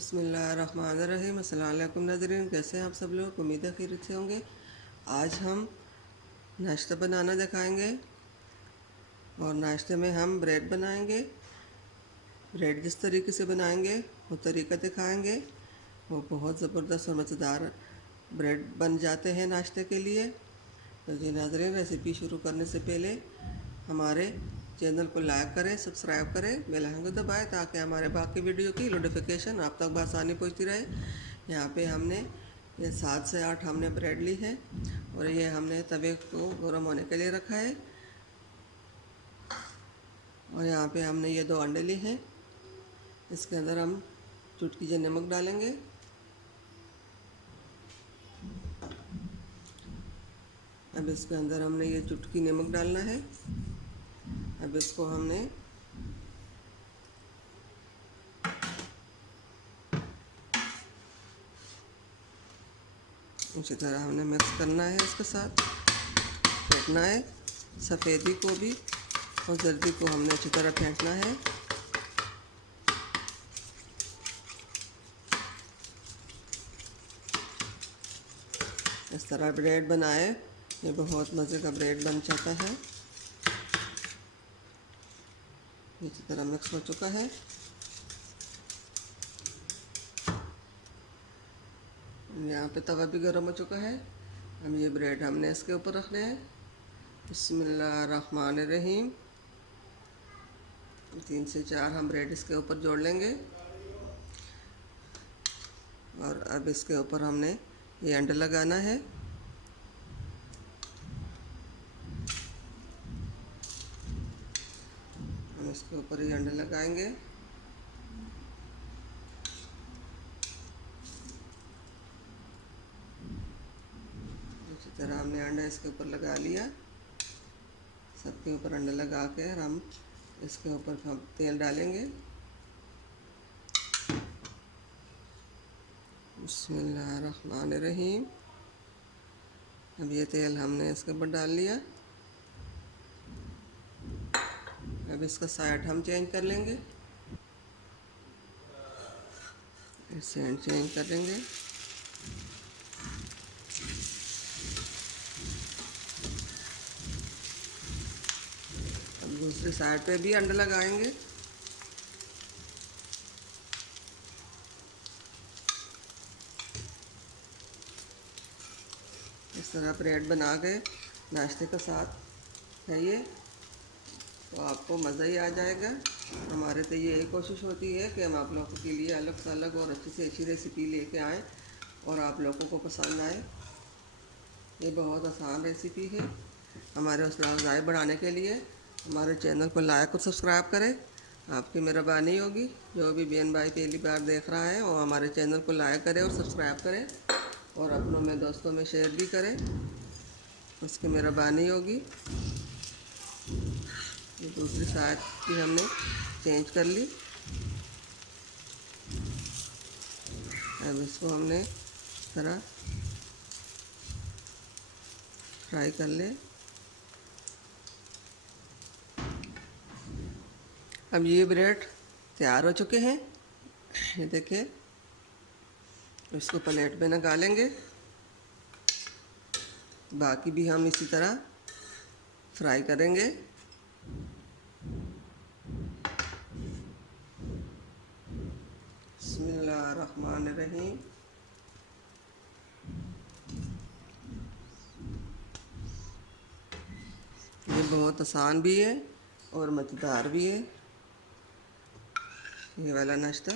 बिस्मिल्लाहिर्रहमानिर्रहीम। अस्सलाम वालेकुम नाज़रीन, कैसे हैं आप सब लोग? उम्मीद है खैरियत से होंगे। आज हम नाश्ता बनाना दिखाएंगे और नाश्ते में हम ब्रेड बनाएंगे। ब्रेड जिस तरीके से बनाएंगे वो तरीका दिखाएंगे। वो बहुत ज़बरदस्त और मज़ेदार ब्रेड बन जाते हैं नाश्ते के लिए। तो जी नाज़रीन, रेसिपी शुरू करने से पहले हमारे चैनल को लाइक करें, सब्सक्राइब करें, बेल आइकन को दबाएं ताकि हमारे बाकी वीडियो की नोटिफिकेशन आप तक बआसानी पहुंचती रहे। यहाँ पे हमने ये 7 से 8 हमने ब्रेड ली है और ये हमने तवे को गर्म होने के लिए रखा है। और यहाँ पे हमने ये 2 अंडे लिए हैं। इसके अंदर हम चुटकी से नमक डालेंगे। अब इसके अंदर हमने ये चुटकी नमक डालना है। अब इसको हमने इसी तरह हमने मिक्स करना है, इसके साथ फेंटना है। सफ़ेदी को भी और जर्दी को हमने अच्छी तरह फेंटना है। इस तरह ब्रेड बनाए, ये बहुत मज़े का ब्रेड बन जाता है। इसी तरह मिक्स हो चुका है। यहाँ पे तवा भी गर्म हो चुका है। अब ये ब्रेड हमने इसके ऊपर रखने हैं। बिस्मिल्लाहिर्रहमानिर्रहीम। 3 से 4 हम ब्रेड इसके ऊपर जोड़ लेंगे। और अब इसके ऊपर हमने ये अंडा लगाना है। हम इसके ऊपर ये अंडा लगाएंगे। इसी तरह हमने अंडा इसके ऊपर लगा लिया। सबके ऊपर अंडा लगा के हम इसके ऊपर हम तेल डालेंगे। बिस्मिल्लाहिर्रहमानिर्रहीम। अब ये तेल हमने इसके ऊपर डाल लिया। अब इसका साइड हम चेंज कर लेंगे, साइड चेंज कर लेंगे। अब दूसरी साइड पे भी अंडा लगाएंगे। इस तरह ब्रेड बना के नाश्ते के साथ खाइए तो आपको मज़ा ही आ जाएगा। हमारे तो ये कोशिश होती है कि हम आप लोगों के लिए अलग से अलग और अच्छी से अच्छी रेसिपी लेके आएँ और आप लोगों को पसंद आए। ये बहुत आसान रेसिपी है। हमारे हौसला अफजाई बढ़ाने के लिए हमारे चैनल को लाइक और सब्सक्राइब करें, आपकी मेहरबानी होगी। जो भी बहन भाई पहली बार देख रहा है वो हमारे चैनल को लाइक करें और सब्सक्राइब करें और अपनों में दोस्तों में शेयर भी करें, उसकी मेहरबानी होगी। ये दूसरी साइड भी हमने चेंज कर ली। अब इसको हमने इस तरह फ्राई कर ले। अब ये ब्रेड तैयार हो चुके हैं, ये देखिए। इसको प्लेट में निकालेंगे। बाकी भी हम इसी तरह फ्राई करेंगे। बिस्मिल्लाहिर्रहमानिर्रहीम। ये बहुत आसान भी है और मज़ेदार भी है ये वाला नाश्ता।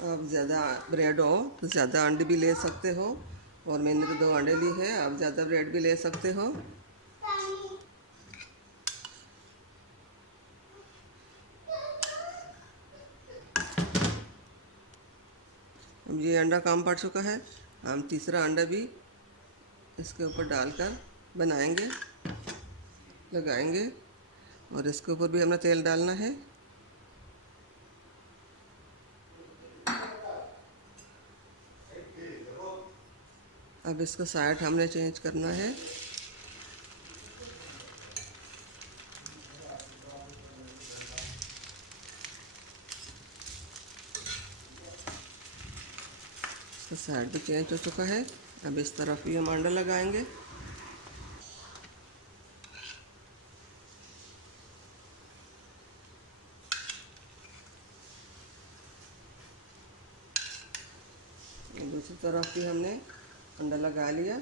आप ज़्यादा ब्रेड हो तो ज़्यादा अंडे भी ले सकते हो और मैंने तो 2 अंडे ली है। आप ज़्यादा ब्रेड भी ले सकते हो। अब ये अंडा कम पड़ चुका है। हम तीसरा अंडा भी इसके ऊपर डालकर बनाएंगे, लगाएंगे और इसके ऊपर भी हमें तेल डालना है। अब इसका साइड हमने चेंज करना है। इसका साइड भी चेंज हो चुका है। अब इस तरफ भी हम अंडा लगाएंगे। दूसरी तरफ भी हमने अंडा लगा लिया।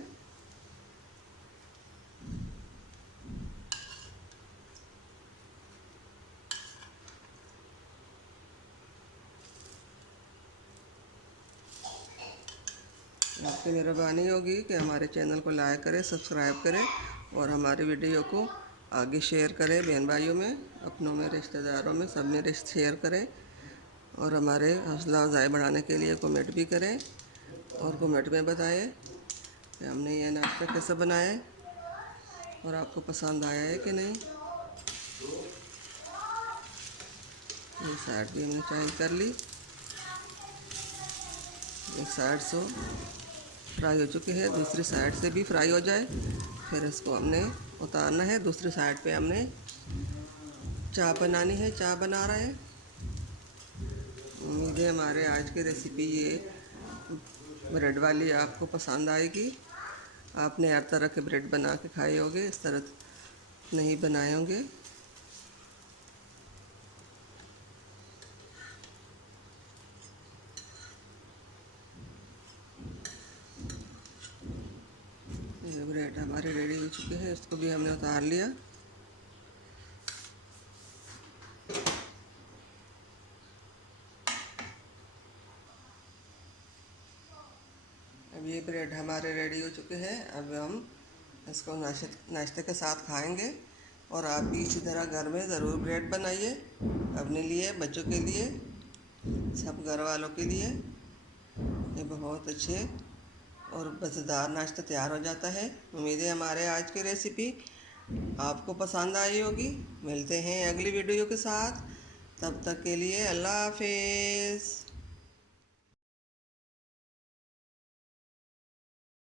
आपकी मेहरबानी होगी कि हमारे चैनल को लाइक करें, सब्सक्राइब करें और हमारी वीडियो को आगे शेयर करें। बहन भाइयों में, अपनों में, रिश्तेदारों में, सब में शेयर करें और हमारे हौसला अफजाई बढ़ाने के लिए कमेंट भी करें और कमेंट में बताएं कि हमने ये नाश्ता कैसे बनाया है और आपको पसंद आया है कि नहीं। ये साइड भी हमने चेंज कर ली। एक साइड से फ्राई हो चुकी है, दूसरी साइड से भी फ्राई हो जाए फिर इसको हमने उतारना है। दूसरी साइड पे हमने चाय बनानी है, चाय बना रहे हैं। उम्मीद है हमारे आज की रेसिपी ये ब्रेड वाली आपको पसंद आएगी। आपने हर तरह के ब्रेड बना के खाए होंगे, इस तरह नहीं बनाए होंगे। ये ब्रेड हमारे रेडी हो चुके हैं, इसको भी हमने उतार लिया। अब ये ब्रेड हमारे रेडी हो चुके हैं। अब हम इसको नाश्ते के साथ खाएंगे और आप भी इसी तरह घर में ज़रूर ब्रेड बनाइए, अपने लिए, बच्चों के लिए, सब घर वालों के लिए। ये बहुत अच्छे और मज़ेदार नाश्ता तैयार हो जाता है। उम्मीद है हमारे आज की रेसिपी आपको पसंद आई होगी। मिलते हैं अगली वीडियो के साथ, तब तक के लिए अल्लाह हाफिज़।